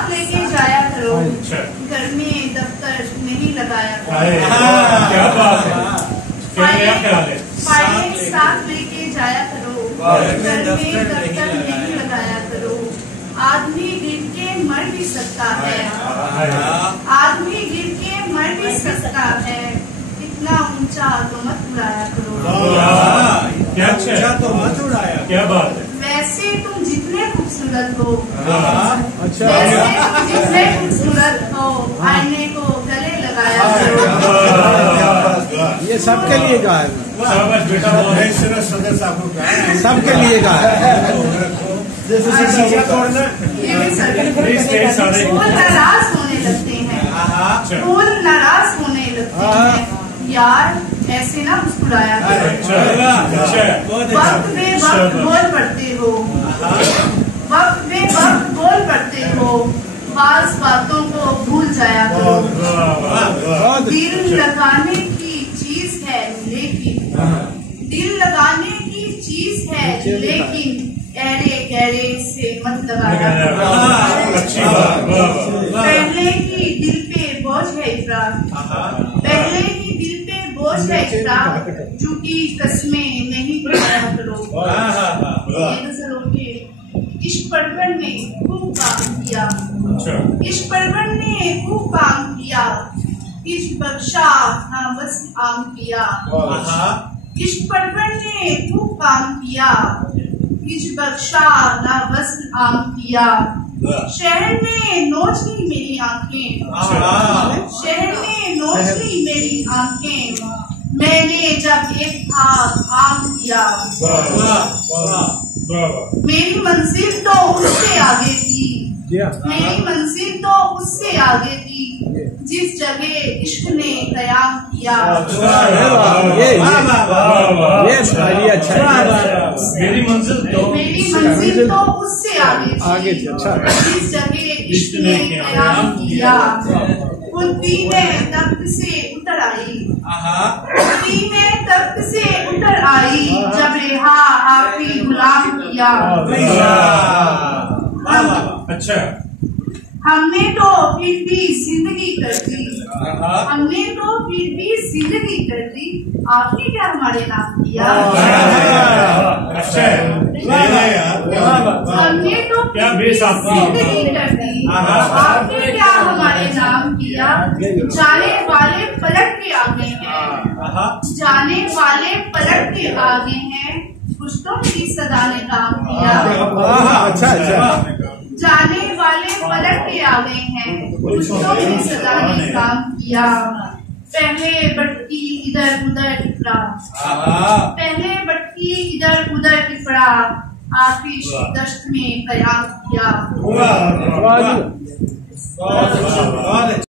साथ लेके जाया करो, घर में दफ्तर नहीं लगाया करो। क्या बात है, फाइलें साथ लेके जाया करो, घर में दफ्तर नहीं लगाया करो। आदमी गिर के मर भी सकता है, आदमी गिर के मर भी सकता है। इतना ऊंचा तो मत उड़ाया करो। क्या ऊंचा तो मत उड़ाया, क्या बात है। वैसे तुम जितने खूबसूरत हो, अच्छा, वैसे तुम जितने खूबसूरत हो, आईने को गले लगाया करो। ये सबके लिए कहा है, सबके लिए कहा है। फूल नाराज होने लगते हैं, फूल नाराज होने लगते हैं। यार ऐसे ना मुस्कुराया करो। वक्त में वक्त बोल पड़ते हो, वक्त में वक्त बोल पड़ते हो। बाज बातों को भूल जाया करो। दिल लगाने की चीज है लेकिन, दिल लगाने की चीज है लेकिन गहरे गहरे से मत लगाया करो। पहले ही दिल पे बोझ है इकरार, पहले ही दिल पे बोझ है इकरार। झूठी कस्में नहीं खाया करो। ये गजलों के इश्क परवर ने खूब काम किया, इश्क परवर ने खूब काम किया। इश्क बख्शा ना बस आम किया, इश्क परवर ने खूब काम किया। इश्क बख्शा ना बस आम किया। शहर में नोच ली मेरी आंखें, शहर में नोच ली मेरी आंखें। मैंने जब एक था आम किया। मेरी मंजिल तो उससे आगे थी, मेरी मंजिल तो उससे आगे थी जिस जगह इश्क ने कयाम किया। ये अच्छा है। मेरी मंजिल तो उससे आगे थी, अच्छा, जिस जगह इश्क ने कयाम किया। खुदी में तख्त से उतर आई, खुदी में तख्त से उतर आई। जब रेहा आपकी गुलाम किया। अच्छा, हमने तो फिर भी जिंदगी कर दी, हमने तो फिर भी जिंदगी कर दी। आपने क्या हमारे नाम किया। अच्छा, हमने तो फिर भी जिंदगी कर दी, आपने क्या हमारे नाम किया। जाने वाले पलट के आगे हैं, जाने वाले पलट के आगे हैं। कुछ तो मेरी सदा ने काम किया। अच्छा अच्छा, जाने वाले पलट के आगे हैं, कुछ तो मेरी सदा ने काम किया। पहले भटकी इधर उधर टिपड़ा, पहले भटकी इधर उधर टिपड़ा। आखिर दश्त में कयाम किया।